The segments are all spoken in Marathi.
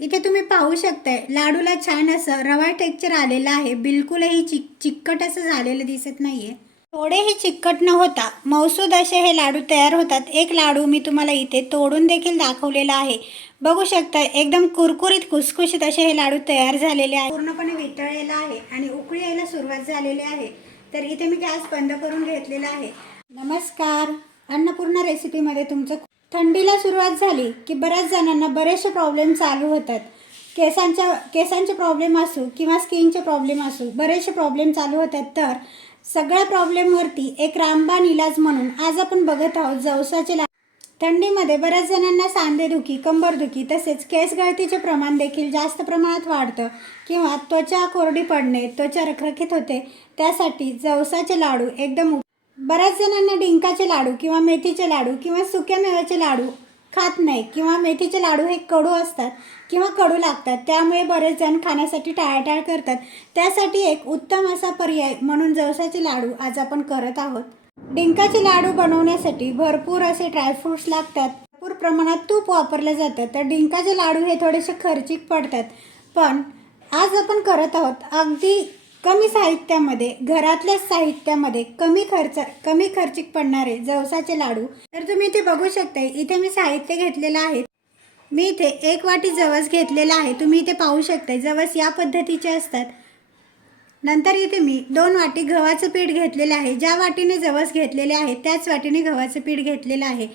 इथे तुम्ही पाहू शकताय लाडूला छान असं रवा टेक्स्चर आलेलं आहे. बिलकुलही चिकट असं झालेलं दिसत नाहीये. थोडेही चिकट न होता मौसूद असे हे लाडू तयार होतात. एक लाडू मी तुम्हाला इथे तोडून देखील दाखवलेला आहे. बघू शकता एकदम कुरकुरीत खुसखुशीत असे हे लाडू तयार झालेले आहे. पूर्णपणे वितळलेला आहे आणि उकळी यायला सुरुवात झालेली आहे. तर इथे मी गॅस बंद करून घेतलेला आहे. नमस्कार, अन्नपूर्णा रेसिपीमध्ये तुमचं. थंडीला सुरुवात झाली की बऱ्याच जणांना बरेचसे प्रॉब्लेम चालू होतात. केसांचे प्रॉब्लेम असो किंवा स्किनचे प्रॉब्लेम असो, बरेचसे प्रॉब्लेम चालू होतात. तर सगळ्या प्रॉब्लेमवरती एक रामबाण इलाज म्हणून आज आपण बघत आहोत जवसाचे लाडू. थंडीमध्ये बऱ्याच जणांना सांधेदुखी, कंबरदुखी तसेच केस गळतीचे प्रमाण देखील जास्त प्रमाणात वाढतं किंवा त्वचा कोरडी पडणे, त्वचा रखरखीत होते. त्यासाठी जवसाचे लाडू एकदम. बऱ्याच जणांना डिंकाचे लाडू किंवा मेथीचे लाडू किंवा सुक्या मेव्याचे लाडू खात नाही किंवा मेथीचे लाडू हे कडू असतात किंवा कडू लागतात. त्यामुळे बरेच जण खाण्यासाठी टाळाटाळ करतात. त्यासाठी एक उत्तम असा पर्याय म्हणून जवसाचे लाडू आज आपण करत आहोत. डिंकाचे लाडू बनवण्यासाठी भरपूर असे ड्रायफ्रूट्स लागतात. भरपूर प्रमाणात तूप वापरले जातं. तर डिंकाचे लाडू हे थोडेसे खर्चिक पडतात. पण आज आपण करत आहोत अगदी कमी साहित्यामध्ये, घरातल्या साहित्यामध्ये कमी खर्चिक पडणारे जवसाचे लाडू. तर तुम्ही इथे बघू शकता, इथे मी साहित्य घेतलेलं आहे. मी इथे 1 वाटी जवस घेतलेला आहे. तुम्ही इथे पाहू शकता जवस या पद्धतीचे असतात. नंतर इथे मी 2 वाटी गव्हाचं पीठ घेतलेलं आहे. ज्या वाटीने जवस घेतलेले आहे त्याच वाटीने गव्हाचं पीठ घेतलेलं आहे.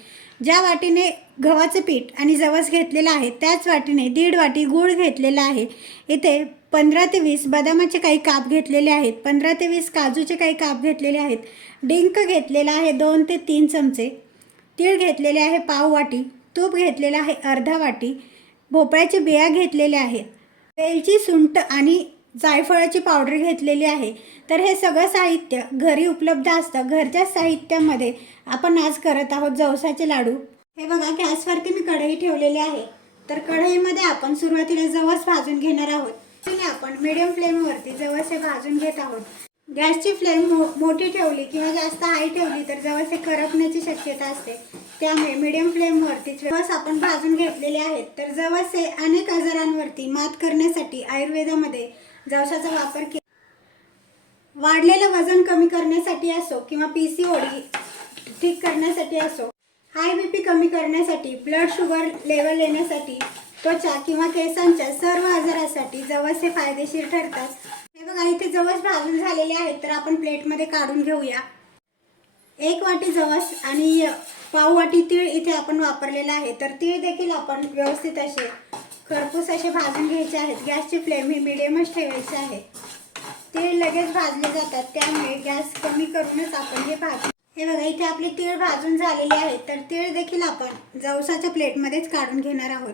ज्या वाटीने गव्हाचं पीठ आणि जवस घेतलेलं आहे त्याच वाटीने 1.5 वाटी गूळ घेतलेला आहे. इथे 15 ते 20 बदामाचे काही काप घेतलेले आहेत. 15 ते 20 काजूचे काही काप घेतलेले आहेत. डिंक घेतलेला आहे 2 ते 3 चमचे. तीळ घेतलेले आहे पाव वाटी. तूप घेतलेलं आहे अर्धा वाटी. भोपळ्याचे बिया घेतलेल्या आहेत. वेलची, सुंठ आणि जायफळाची पावडर घेतलेली आहे. तर हे सगळं साहित्य घरी उपलब्ध असतं. घरच्या साहित्यामध्ये आपण आज करत आहोत जवसाचे लाडू. हे बघा, गॅसवरती मी कढई ठेवलेली आहे. तर कढईमध्ये आपण सुरुवातीला जवस भाजून घेणार आहोत. आपण मीडियम फ्लेमवरती जवस हे भाजून घेत आहोत. गॅसची फ्लेम मोठी ठेवली किंवा जास्त हाय ठेवली तर जवस हे करपण्याची शक्यता असते. त्यामुळे मीडियम फ्लेमवरती जवस आपण भाजून घेतलेले आहेत. तर जवस हे अनेक आजारांवरती मात करण्यासाठी आयुर्वेदामध्ये जवसाचा वापर केला. वाढलेलं वजन कमी करण्यासाठी असो किंवा PCOD ठीक करण्यासाठी असो, हाय BP कमी करण्यासाठी, ब्लड शुगर लेवल येण्यासाठी, त्वचा किंवा केसांच्या सर्व आजारासाठी जवस हे फायदेशीर ठरतात. हे बघा, इथे जवस भाजून झालेले आहेत. तर आपण प्लेटमध्ये काढून घेऊया. 1 वाटी जवस आणि पाव वाटी तीळ इथे आपण वापरलेला आहे. तर तीळ देखील आपण व्यवस्थित असे खरपूस असे भाजून घ्यायचे आहेत. गॅसची फ्लेम ही मिडियमच ठेवायची आहे. तीळ लगेच भाजले जातात, त्यामुळे गॅस कमी करूनच आपण हे भाजू. हे बघा, इथे आपले तीळ भाजून झालेले आहेत. तर तीळ देखील आपण जवसाच्या प्लेटमध्येच काढून घेणार आहोत.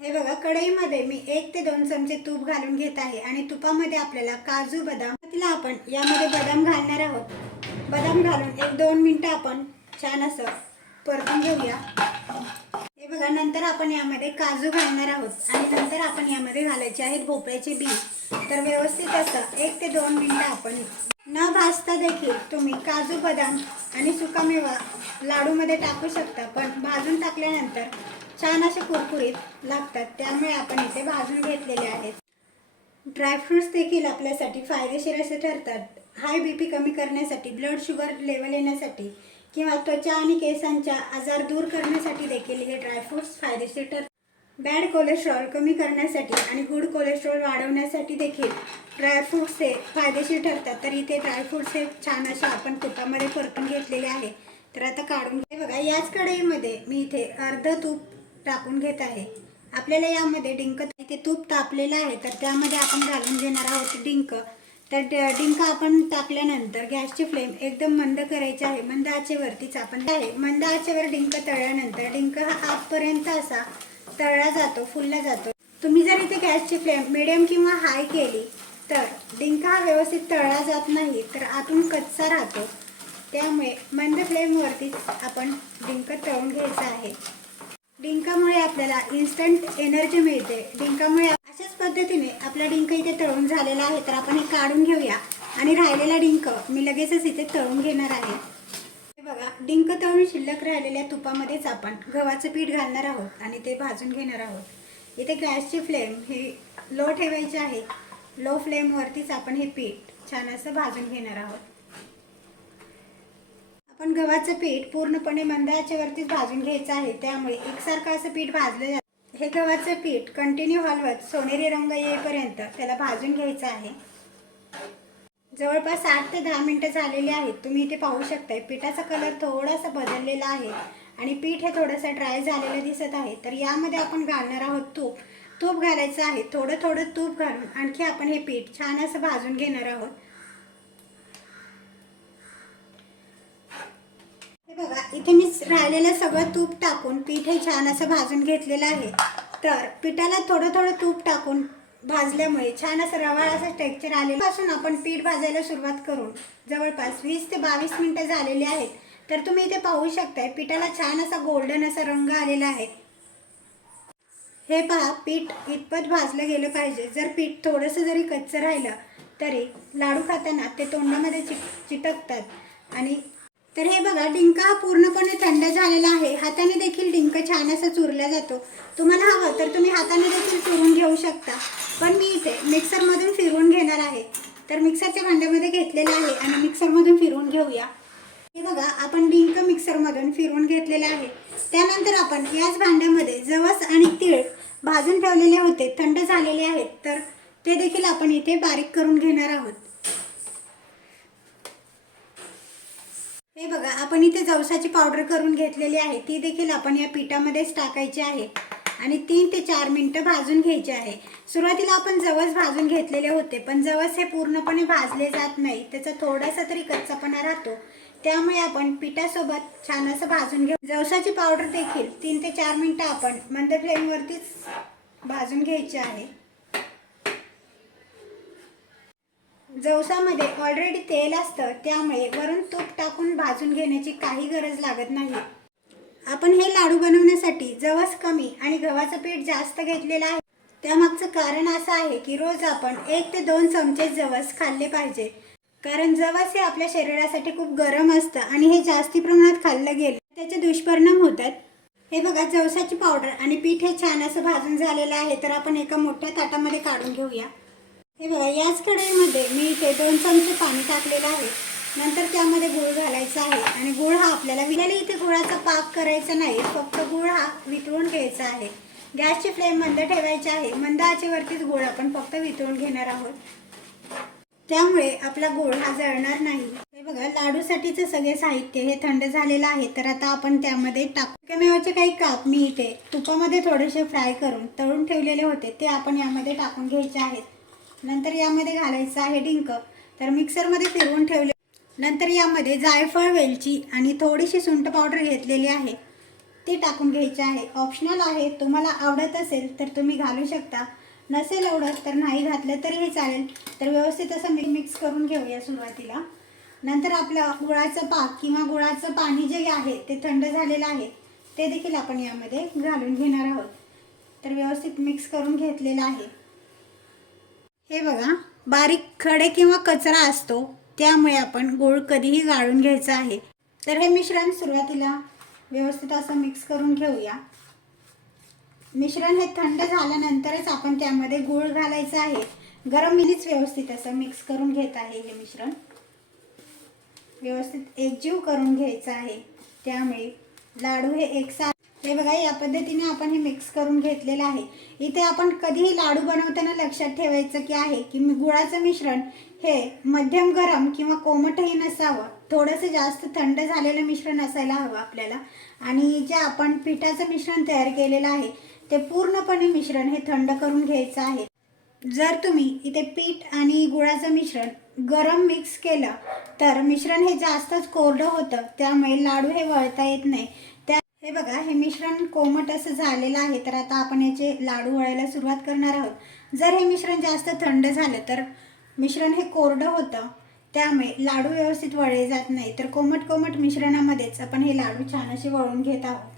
हे बघा, कढईमध्ये मी 1 ते 2 चमचे तूप घालून घेत आहे आणि तुपामध्ये आपल्याला काजू, बदाम, तिला आपण यामध्ये बदाम घालणार आहोत. बदाम घालून 1-2 मिनिटं आपण छान असं परतून घेऊया. हे बघा, नंतर आपण यामध्ये काजू घालणार आहोत आणि नंतर आपण यामध्ये घालायचे आहेत भोपळ्याचे बी. तर व्यवस्थित असं 1 ते 2 मिनिटं आपण न भाजता देखील तुम्ही काजू, बदाम आणि सुकामेवा लाडूमध्ये टाकू शकता. पण भाजून टाकल्यानंतर छान असे कुरकुरीत लागतात. त्यामुळे आपण इथे भाजून घेतलेले आहेत. ड्रायफ्रूट्स देखील आपल्यासाठी फायदेशीर असे ठरतात. हाय BP कमी करण्यासाठी, ब्लड शुगर लेवल येण्यासाठी किंवा त्वचा आणि केसांच्या आजार दूर करण्यासाठी देखील हे ड्रायफ्रूट्स फायदेशीर ठरतात. बॅड कोलेस्ट्रॉल कमी करण्यासाठी आणि गुड कोलेस्ट्रॉल वाढवण्यासाठी देखील ड्रायफ्रूट्स हे फायदेशीर ठरतात. तर इथे ड्रायफ्रूट्स हे छान असे आपण तुपामध्ये परतून घेतलेले आहे. तर आता काढून घे. बघा, याच कढईमध्ये मी इथे अर्ध तूप टाकून घेत आहे. आपल्याला यामध्ये डिंक, इथे तूप तापलेलं आहे तर त्यामध्ये आपण घालून घेणार आहोत डिंक. तर डिंक आपण टाकल्यानंतर गॅसची फ्लेम एकदम मंद करायची आहे. मंद आचेवरतीच आपण आहे. मंद आचेवर डिंक तळल्यानंतर डिंक हा आतपर्यंत असा तळला जातो, फुलला जातो. तुम्ही जर इथे गॅसची फ्लेम मिडियम किंवा हाय केली तर डिंक हा व्यवस्थित तळला जात नाही, तर आतून कच्चा राहतो. त्यामुळे मंद फ्लेमवरतीच आपण डिंक तळून घ्यायचा आहे. डिंकामुळे आपल्याला इन्स्टंट एनर्जी मिळते. डिंकामुळे अशाच पद्धतीने आपला डिंक इथे तळून झालेला आहे. तर आपण हे काढून घेऊया आणि राहिलेला डिंक मी लगेचच इथे तळून घेणार आहे. बघा, डिंक तळून शिल्लक राहिलेल्या तुपामध्येच आपण गव्हाचं पीठ घालणार आहोत आणि ते भाजून घेणार आहोत. इथे गॅसची फ्लेम ही लो ठेवायची आहे. लो फ्लेमवरतीच आपण हे पीठ छान असं भाजून घेणार आहोत. आपण गव्हाचं पीठ पूर्णपणे मंद आचेवरतीच भाजून घ्यायचं आहे, त्यामुळे एकसारखं असं पीठ भाजलं जातं. हे गव्हाचं पीठ कंटिन्यू हलवत सोनेरी रंग येईपर्यंत त्याला भाजून घ्यायचं आहे. जवळपास 8 ते 10 मिनिटं झालेली आहेत. तुम्ही इथे पाहू शकताय पिठाचा कलर थोडासा बदललेला आहे आणि पीठ हे थोडंसं ड्राय झालेलं दिसत आहे. तर यामध्ये आपण घालणार आहोत तूप. तूप घालायचं आहे. थोडं थोडं तूप घालून आणखी आपण हे पीठ छान असं भाजून घेणार आहोत. हे बघा, इथे मी राहिलेलं सगळं तूप टाकून पीठ हे छान असं भाजून घेतलेलं आहे. तर पिठाला थोडं थोडं तूप टाकून भाजल्यामुळे छान असं रवाळ असं टेक्स्चर आलेलं पासून आपण पीठ भाजायला सुरुवात करून जवळपास 20 ते 22 मिनिटं झालेली आहेत. तर तुम्ही इथे पाहू शकताय पिठाला छान असा गोल्डन असा रंग आलेला आहे. हे पहा, पीठ इतपत भाजलं गेलं पाहिजे. जर पीठ थोडंसं जरी कच्चं राहिलं तरी लाडू खाताना ते तोंडामध्ये चिटकतात. आणि तर हे बघा, डिंक हा पूर्णपणे थंड झालेला आहे. हाताने देखील डिंक छान असा चुरला जातो. तुम्हाला हवं तर तुम्ही हाताने देखील चुरून घेऊ शकता, पण मी इथे मिक्सरमधून फिरवून घेणार आहे. तर मिक्सरच्या भांड्यामध्ये घेतलेलं आहे आणि मिक्सरमधून फिरवून घेऊया. हे बघा, आपण डिंक मिक्सरमधून फिरवून घेतलेलं आहे. त्यानंतर आपण याच भांड्यामध्ये जवस आणि तीळ भाजून ठेवलेले होते, थंड झालेले आहेत, तर ते देखील आपण इथे बारीक करून घेणार आहोत. हे बघा, आपण इथे जवसाची पावडर करून घेतलेली आहे. ती देखील आपण या पिठामध्येच टाकायची आहे आणि 3 ते 4 मिनिटं भाजून घ्यायचे आहे. सुरुवातीला आपण जवस भाजून घेतलेले होते, पण जवस हे पूर्णपणे भाजले जात नाही. त्याचा थोडासा तरी कच्चापणा राहतो. त्यामुळे आपण पिठासोबत छान असं भाजून घेऊ. जवसाची पावडर देखील 3 ते 4 मिनिटं आपण मंद फ्लेमवरतीच भाजून घ्यायची आहे. जवसामध्ये ऑलरेडी तेल असतं, त्यामुळे वरून तूप टाकून भाजून घेण्याची काही गरज लागत नाही. आपण हे लाडू बनवण्यासाठी जवस कमी आणि गव्हाचं पीठ जास्त घेतलेलं आहे. त्यामागचं कारण असं आहे की रोज आपण 1 ते 2 चमचे जवस खाल्ले पाहिजे, कारण जवस हे आपल्या शरीरासाठी खूप गरम असतं आणि हे जास्ती प्रमाणात खाल्लं गेलं त्याचे दुष्परिणाम होतात. हे बघा, जवसाची पावडर आणि पीठ हे छान असं भाजून झालेलं आहे. तर आपण एका मोठ्या ताटामध्ये काढून घेऊया. हे बघा, याच कढईमध्ये मी इथे 2 चमचे पाणी टाकलेलं आहे. नंतर त्यामध्ये गूळ घालायचा आहे आणि गूळ हा आपल्याला इथे गुळाचा पाक करायचा नाही, फक्त गूळ हा वितळून घ्यायचा आहे. गॅसची फ्लेम मंद ठेवायची आहे. मंद आचेवरतीच गूळ आपण फक्त वितळून घेणार आहोत, त्यामुळे आपला गूळ हा जळणार नाही. हे बघा, लाडूसाठीचे सगळे साहित्य हे थंड झालेलं आहे. तर आता आपण त्यामध्ये मेवाचे काही काप मी इथे तुपामध्ये थोडेसे फ्राय करून तळून ठेवलेले होते, ते आपण यामध्ये टाकून घ्यायचे आहेत. नंतर यामध्ये घालायचं आहे डिंक. तर मिक्सरमध्ये फिरवून ठेवले. नंतर यामध्ये जायफळ, वेलची आणि थोडीशी सुंठ पावडर घेतलेली आहे, ती टाकून घ्यायची आहे. ऑप्शनल आहे, तुम्हाला आवडत असेल तर तुम्ही घालू शकता, नसेल आवडत तर नाही घातलं तरीही चालेल. तर व्यवस्थित असं मिक्स करून घेऊया सुरुवातीला. नंतर आपलं गुळाचं पाक किंवा गुळाचं पाणी जे आहे ते थंड झालेलं आहे, ते देखील आपण यामध्ये घालून घेणार आहोत. तर व्यवस्थित मिक्स करून घेतलेलं आहे. हे बघा, बारीक खडे किंवा कचरा असतो, त्यामुळे आपण गूळ कधीही गाळून घ्यायचा आहे. तर हे मिश्रण सुरुवातीला व्यवस्थित असं मिक्स करून घेऊया. मिश्रण हे थंड झाल्यानंतरच आपण त्यामध्ये गूळ घालायचं आहे. गरम मिलीच व्यवस्थित असं मिक्स करून घेत आहे. हे मिश्रण व्यवस्थित एकजीव करून घ्यायचं आहे, त्यामुळे लाडू हे एकसाथ. हे बघा, या पद्धतीने आपण हे मिक्स करून घेतलेलं आहे. इथे आपण कधीही लाडू बनवताना लक्षात ठेवायचं की आहे की गुळाचं मिश्रण हे मध्यम गरम किंवा कोमटही नसावं, थोडंसं जास्त थंड झालेलं मिश्रण असायला हवं आपल्याला. आणि जे आपण पिठाचं मिश्रण तयार केलेलं आहे ते पूर्णपणे मिश्रण हे थंड करून घ्यायचं आहे. जर तुम्ही इथे पीठ आणि गुळाचं मिश्रण गरम मिक्स केलं तर मिश्रण हे जास्तच कोरडं होतं, त्यामुळे लाडू हे वळता येत नाही. हे बघा, हे मिश्रण कोमट असं झालेलं आहे. तर आता आपण याचे लाडू वळायला सुरुवात करणार आहोत. जर हे मिश्रण जास्त थंड झालं तर मिश्रण हे कोरडं होतं, त्यामुळे लाडू व्यवस्थित वळले जात नाही. तर कोमट मिश्रणामध्येच आपण हे लाडू छान असे वळून घेत आहोत.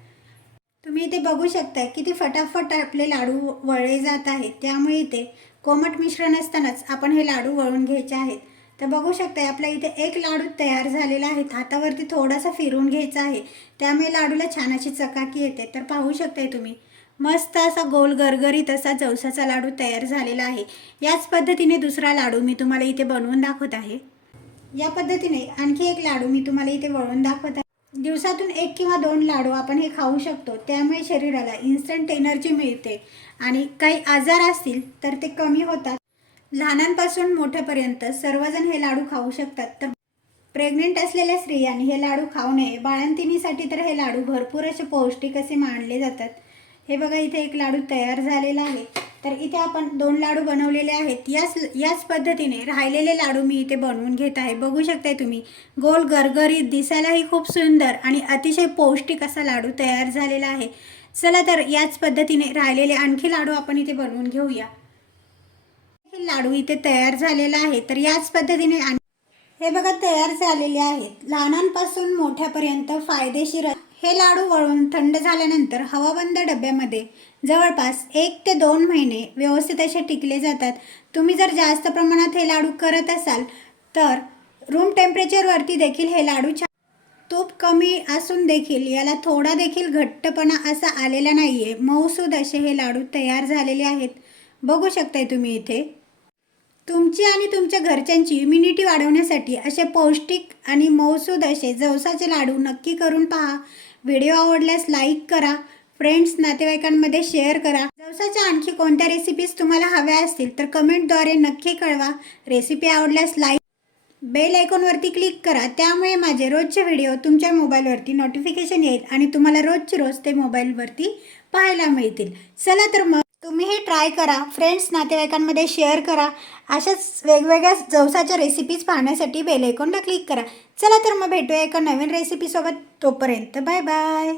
तुम्ही इथे बघू शकता किती फटाफट आपले लाडू वळले जात आहेत, त्यामुळे इथे कोमट मिश्रण असतानाच आपण हे लाडू वळून घ्यायचे आहेत. तर बघू शकता आपल्या इथे एक लाडू तयार झालेला आहे. हातावरती थोडासा फिरवून घ्यायचा आहे, त्यामुळे लाडूला छान अशी चकाकी येते. तर पाहू शकताय तुम्ही मस्त असा गोल गरगरीत असा जवसाचा लाडू तयार झालेला आहे. याच पद्धतीने दुसरा लाडू मी तुम्हाला इथे बनवून दाखवत आहे. या पद्धतीने आणखी एक लाडू मी तुम्हाला इथे वळून दाखवत आहे. दिवसातून 1 किंवा 2 लाडू आपण हे खाऊ शकतो, त्यामुळे शरीराला इन्स्टंट एनर्जी मिळते आणि काही आजार असतील तर ते कमी होतात. लहानांपासून मोठ्यापर्यंत सर्वजण हे लाडू खाऊ शकतात. तर प्रेग्नेंट असलेल्या स्त्रियांनी हे लाडू खाऊ नये. बाळंतिणीसाठी तर हे लाडू भरपूर असे पौष्टिक असे मानले जातात. हे बघा इथे एक लाडू तयार झालेला आहे. तर इथे आपण 2 लाडू बनवलेले आहेत. याच पद्धतीने राहिलेले लाडू मी इथे बनवून घेत आहे. बघू शकताय तुम्ही गोल गरगरीत, दिसायलाही खूप सुंदर आणि अतिशय पौष्टिक असा लाडू तयार झालेला आहे. चला तर याच पद्धतीने राहिलेले आणखी लाडू आपण इथे बनवून घेऊया. हे लाडू इथे तयार झालेला आहे. तर याच पद्धतीने हे बघा तयार झालेले आहेत. लहानांपासून मोठ्यापर्यंत फायदेशीर हे लाडू वळून थंड झाल्यानंतर हवाबंद डब्यामध्ये जवळपास 1 ते 2 महिने व्यवस्थित असे टिकले जातात. तुम्ही जर जास्त प्रमाणात हे लाडू करत असाल तर रूम टेम्परेचरवरती देखील हे लाडू तूप कमी असून देखील याला थोडा देखील घट्टपणा असा आलेला नाही आहे. मऊसूद असे हे लाडू तयार झालेले आहेत. बघू शकताय तुम्ही इथे. तुमची आणि तुमच्या घरच्यांची इम्युनिटी वाढवण्यासाठी असे पौष्टिक आणि मऊसूद असे जवसाचे लाडू नक्की करून पहा. व्हिडिओ आवडल्यास लाईक करा, फ्रेंड्स नातेवाईकांमध्ये शेअर करा. जवसाच्या आणखी कोणत्या रेसिपीज तुम्हाला हव्या असतील तर कमेंटद्वारे नक्की कळवा. रेसिपी आवडल्यास बेल आयकॉनवरती क्लिक करा, त्यामुळे माझे रोजचे व्हिडिओ तुमच्या मोबाईलवरती नोटिफिकेशन येईल आणि तुम्हाला रोजचे रोज ते मोबाईलवरती पाहायला मिळतील. चला तर मग तुम्ही हे ट्राय करा, फ्रेंड्स नातेवाईकांमध्ये शेअर करा. अशाच वेगवेगळ्या जवसाच्या रेसिपीज पाहण्यासाठी बेल आयकॉनला क्लिक करा. चला तर मग भेटूया एका नवीन रेसिपीसोबत. तोपर्यंत बाय बाय.